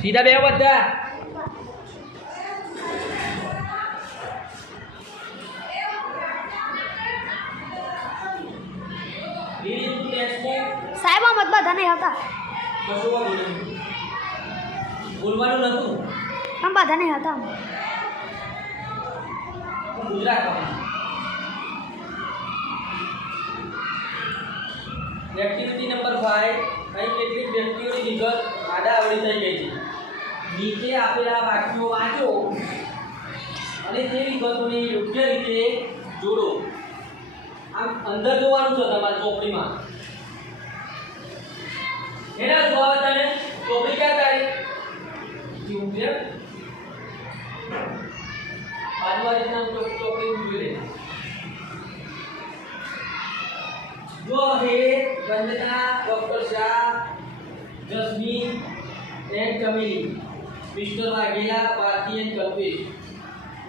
સીધા બેહો બધા. સાહેબ આમ બધા નહીં હતા. બોલવાનું નતું. આમ બધા નહીં હતા. ગુજરાત એક્ટિવિટી નંબર 5 અહીં કેટલીક વ્યક્તિઓની વિગત આડાઅવળી થઈ ગઈ છે. નીચે આપેલા વાક્યો વાંચો અને તે વિગતોને યોગ્ય રીતે જોડો. આમ અંદર જોવાનું છે તમારી ચોપડીમાં. એના જવાબ તને ચોપડી ક્યાં તારી કેવું છે આજુબાજુના ચોપડી જોઈ લે. जो है वंदना, doctor Shah, jasmine and कमिली, mister Vaghela, Bharti and Kalpesh.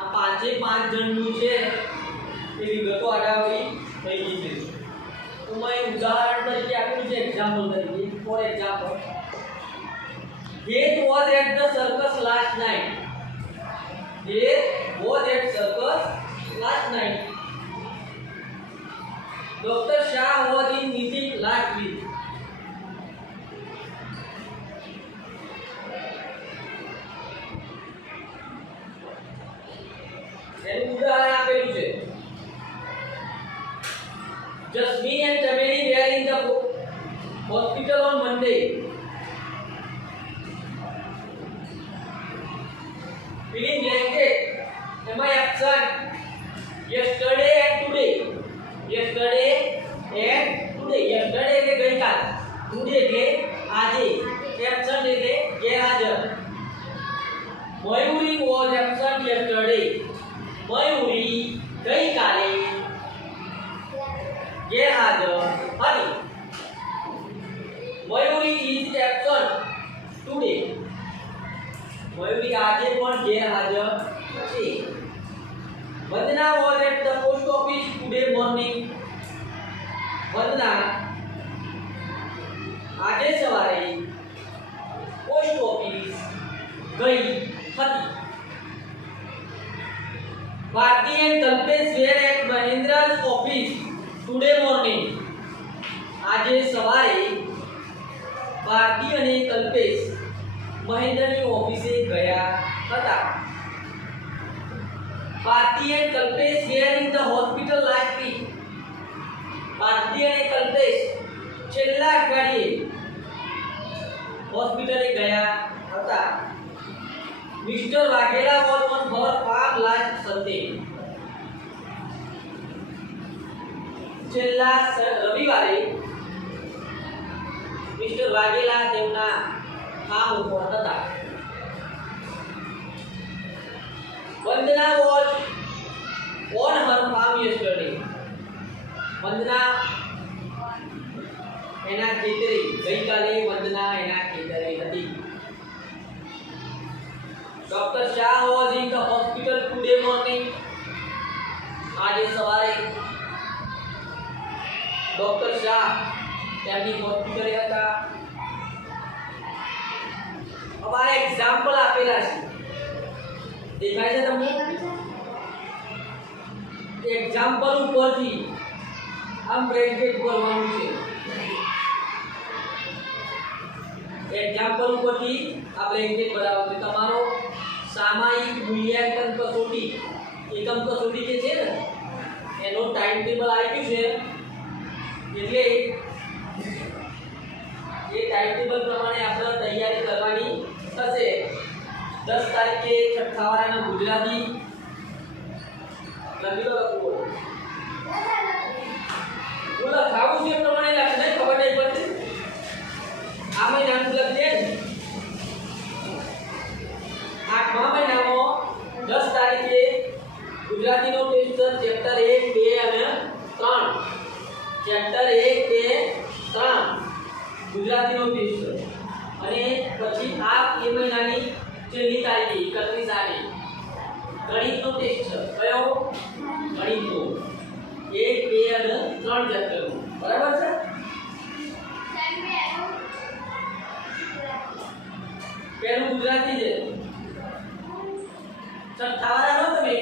આ પાંચે પાંચ જણનું છે એ વિગતો આડાવડી થઈ ગઈ છે. તો મેં ઉદાહરણ તરીકે આપ્યું છે એક્ઝામ્પલ તરીકે. For example, It was at the circus last night. It was at circus last night. Dr. Shah was in meeting last week. એનું ઉદાહરણ આપેલું છે. Jasmine and Chameli were in the hospital on Monday. Feeling blanket. Am I absent? Yesterday and today. Yesterday and today. Yesterday એટલે ગઈકાલ, today એટલે આજે, absent એટલે ગેરહાજર. Mayuri was absent yesterday. Mayuri ગઈકાલે ગેરહાજર હતી. Mayuri is absent today. Mayuri આજે પણ ગેરહાજર છે. Vandana was at the post office today morning. Vandana આજે સવારે પોસ્ટ ઓફિસ ગઈ હતી. Bharti and Kalpesh were at Mahendra's office today morning. આજે સવારે ભારતી અને કલ્પેશ મહેન્દ્રની ઓફિસે ગયા હતા. Bharti and Kalpesh were in the hospital last week. Bharti અને કલ્પેશ છેલ્લા અઠવાડિયે હોસ્પિટલે ગયા હતા. Mr. Waghela was on her farm last Sunday. છેલ્લા રવિવારે મિસ્ટર વાઘેલા તેમના ફાર્મ ઉપર હતા. Vandana was on her farm yesterday. Vandana એના ખેતરે ગઈકાલે વંદના એના ખેતરે હતી. Dr. Shah was in the hospital today morning. આજે સવારે ડોક્ટર શાહ તેમની હોસ્પિટલે હતા. હવે આ એક્ઝામ્પલ આપેલા છે, દેખાય છે તમને? એક્ઝામ્પલ ઉપરથી આમ બ્રેકેટ કરવાનું છે. એક્ઝામ્પલ ઉપરથી આ બ્રેકેટ બનાવવાનું છે. તમારો સામાયિક મૂલ્યાંકન કસોટી, એકમ કસોટી જે છે ને એનો ટાઈમ ટેબલ આવી ગયું છે. એટલે એ ટાઈમ ટેબલ પ્રમાણે આપણે તૈયારી કરવાની થશે. 10 તારીખે છઠ્ઠા વાળાના ગુજરાતી લખી લો. હું લખાવું છું એ પ્રમાણે લખી નહીં, ખબર નહીં પડતી. આ મહિનાનું લખી દે ને. 8મા મહિનામાં 10 તારીખે ગુજરાતીનો ટેસ્ટ ચેપ્ટર 1, 2 અને 3. Chapter 1, 2, 3 ગુજરાતીનો test. અને પછી આ એ મહિનાની છેલ્લી તારીખે 31 તારીખે ગણિતનો ટેસ્ટ. કયો? ગણિતનો 1, 2 અને 3 ચેપ્ટરનો. બરાબર છે? પહેલું ગુજરાતી છે સર થાવાના નો તમે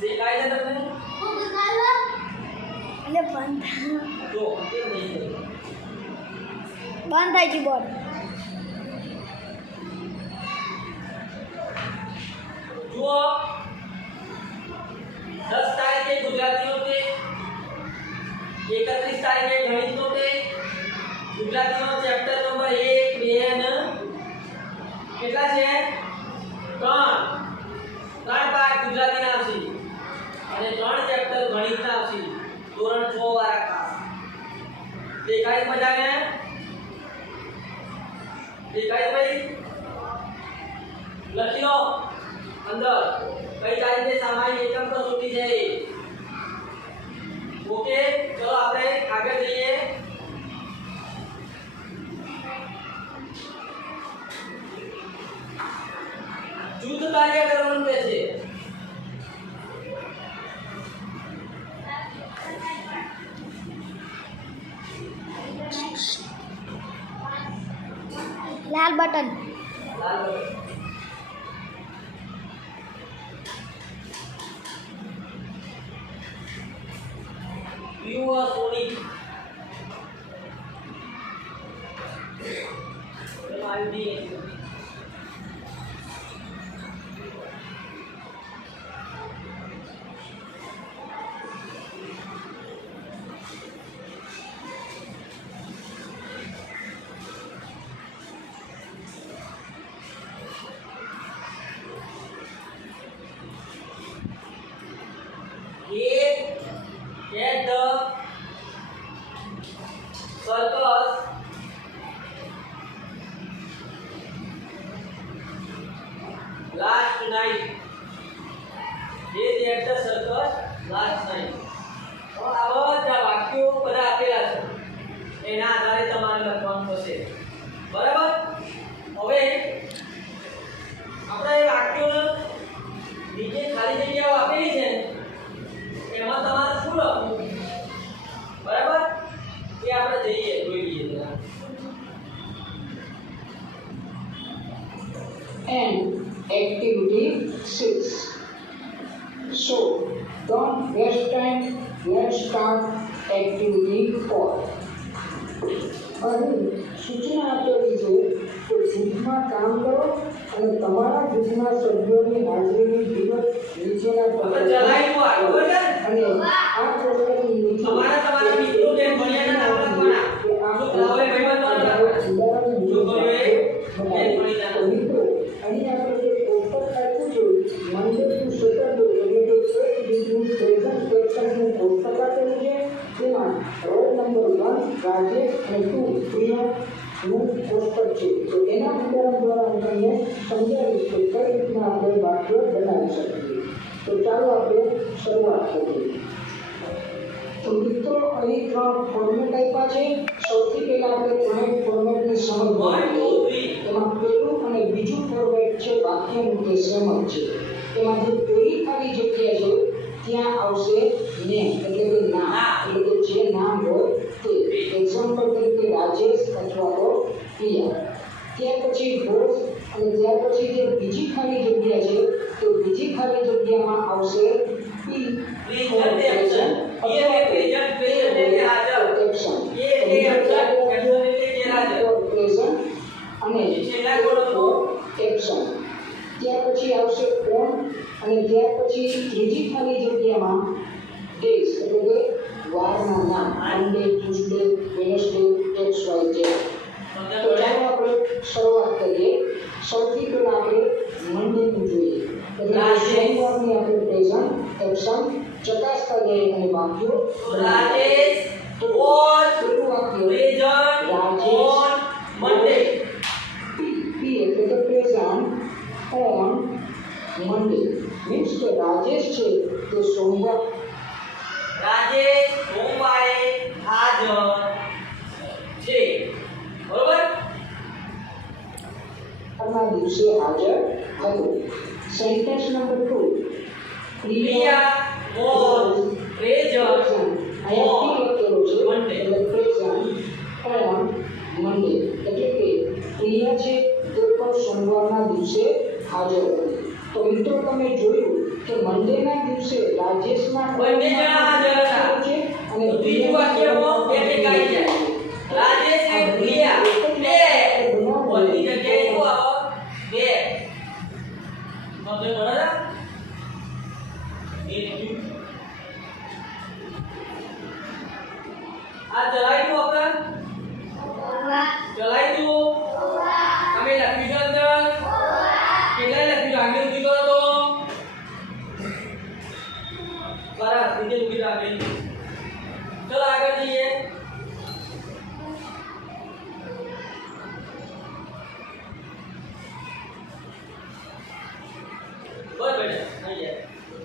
દેખાય છે તમને એટલે બંધ જો કેમ નહીં બંધ થાય છે બોર્ડ. જુઓ 10 તારીખે ગુજરાતીનો ટેસ્ટ 31 તારીખે ગણિતનો ટેસ્ટ ગુજરાતીનો ચેપ્ટર નંબર 1 2 અને કેટલા છે 3 પાઠ ગુજરાતીના આવશે અને 3 ચેપ્ટર ગણિતના આવશે ધોરણ 6 વાળા ખાસ દેખાય બધાને દેખાય ભાઈ લખી લો અંદર કઈ તારીખે સામાયિક એકમ કસોટી છે ઓકે ચલો આપણે આગળ જઈએ જૂથ કાર્ય કરવાનું કહે છે લાલ button. Lal button View or Sonic. At the circus last night. At the circus last night. તો આ બધા વાક્યો બધા આપેલા છે એના આધારે તમારે લખવાનું થશે બરાબર. હવે આપણે વાક્યો નીચે ખાલી જગ્યાઓ આપેલી છે એમાં તમારે શું લખવું બરાબર એ આપણે જઈએ જોઈ લઈએ જરા. And activity 6. So, don't waste time. Let's start activity 4. અહીં સૂચના આપેલી છે કે જૂથમાં કામ કરો અને તમારા જૂથના સભ્યોની હાજરીની વિગત નીચેના આપણે ચલાવી લો આ ખબર છે અને આ પ્રશ્નની નીચે તમારા મિત્રોને ભણ્યાના નામ લખવાના જો હવે ભાઈબંધો લખવાના જો કર્યો એ ભણ્યાના મિત્રો અહીં આપણે જે કોષ્ટક આપ્યું છે મંડે ટુ સેટરડે એટલે કે એક વીકનું પ્રેઝન્ટ એક્શનનું કોષ્ટક આપેલું છે તેમાં રોલ નંબર 1 રાજેશ અને 2 પ્રિયાનું કોષ્ટક છે તો એના ઉદાહરણ દ્વારા હું તમને સમજાવીશ કે કઈ રીતના આપણે વાક્ય બનાવી શકીએ. તો ચાલો આપણે શરૂઆત કરીએ. તો મિત્રો અહીં 3 ફોર્મેટ આપ્યા છે. સૌથી પહેલા આપણે ત્રણેય ફોર્મેટની સમજ 1 2 3 એમાં પહેલું અને બીજું ફોર્મેટ છે વાક્યનું તે સેમ જ છે. એમાં જે પહેલી ખાલી જગ્યા છે ત્યાં આવશે નેમ એટલે કે નામ એટલે કે જે નામ હોય તે એક્ઝામ્પલ તરીકે રાજેશ અથવા તો પ્રિયા. ત્યાર પછી બોસ અને ત્યાર પછી જે બીજી ખાલી જગ્યા છે તો બીજી ખાલી જગ્યામાં આવશે પી પ્રેઝન્ટ એક્શન એ પ્રેઝન્ટ એટલે હાજર એક્શન એ એક્શન એટલે હાજર પ્રેઝન્ટ અને છેલ્લા કોડનો એક્શન. ત્યાર પછી આવશે ઓન અને ત્યાર પછી ત્રીજી ખાલી જગ્યામાં ડેઝ એટલે કે વારના નામ મંડે Tuesday Wednesday x Y Z. તો ચાલો આપણે શરૂઆત કરીએ. સૌથી પહેલા આપણે મંડેનું જોઈએ એટલે સોમવારની આપણે પ્રેઝન્ટ એક્શન ચકાસતા જઈએ અને વાક્યો રાજેશ was પહેલું વાક્ય present on Monday. P એટલે કે પ્રેઝન્ટ ઓન મંડે મીન્સ કે રાજેશ છે તે સોમવાર રાજેશ સોમવારે હાજર છે બરોબર ના દિવસે હાજર હતો. સેન્ટેન્સ નંબર 2 પ્રિયા હાજર હતી. તો મિત્રો તમે જોયું કે મંડેના દિવસે રાજેશના બંને જણા હાજર હતા. અને ત્રીજું વાક્યમાં બે ભેગા આવી જાય. રાજેશ અને પ્રિયા બે. બધી જગ્યાએ શું આવે? બે. સમજો બરાબર? આ ચલાવી દો આપણે. ચલાવી દો. તમે લખી દો અંદર. કેટલા લખી દો? આગળ ઊભી કરો તો. બરાબર. નીચે ઊભી રાખી. ચલો આગળ જઈએ.